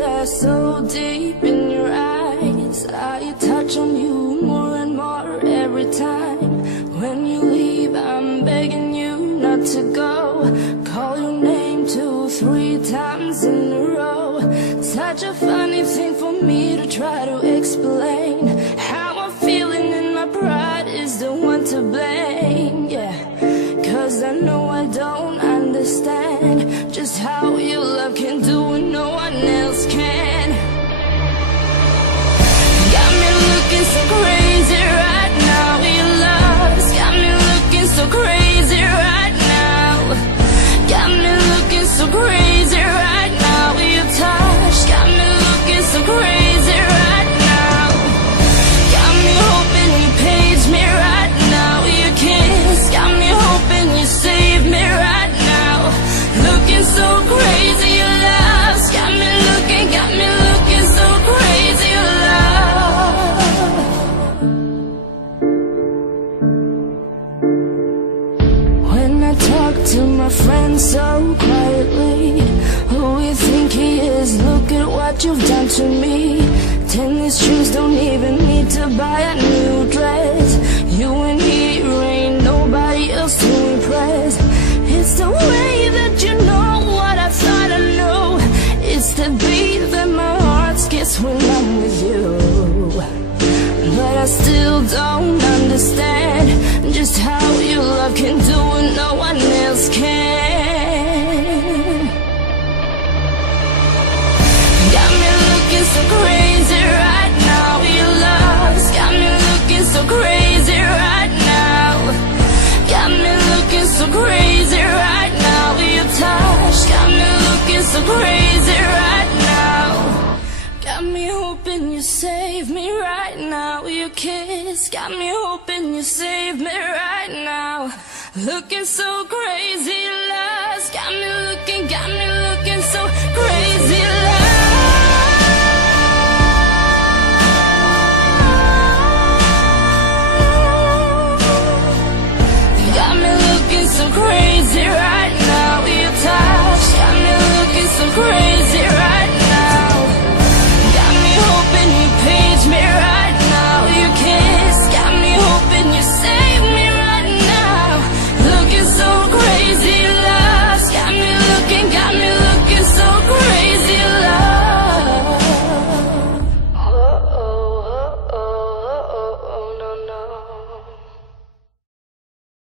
stare so deep in your eyes. I touch on you more and more every time. When you leave, I'm begging you not to go. Call your name 2, 3 times in a row. Such a funny thing for me to try to explain. How I'm feeling and my pride is the one to blame. Yeah, 'cause I know I don't understand just how your love can do what no one else can. Got me looking so crazy right now. Your love's got me looking so crazy right now. Got me looking so crazy right now. Your touch got me looking so crazy right now. Got me hoping you page me right now. Your kiss got me hoping you save me right now. Looking so crazy, your love's got me looking so crazy, your love. When I talk to my friends so quietly, who you think he is? Look at what you've done to me. Tennis shoes, don't even need to buy a new dress. You and he ain't nobody else to impress. It's the way that you know what I thought I knew. It's the beat that my heart skips when I'm with you. But I still don't understand just how your love can do what no one else can. Got me looking so crazy right now. Your love's got me looking so crazy right now. Got me looking so crazy right now. Your touch got me looking so crazy right now. Got me hoping you save me right now. Your kiss got me hoping you save me right now. Looking so crazy, love's got me looking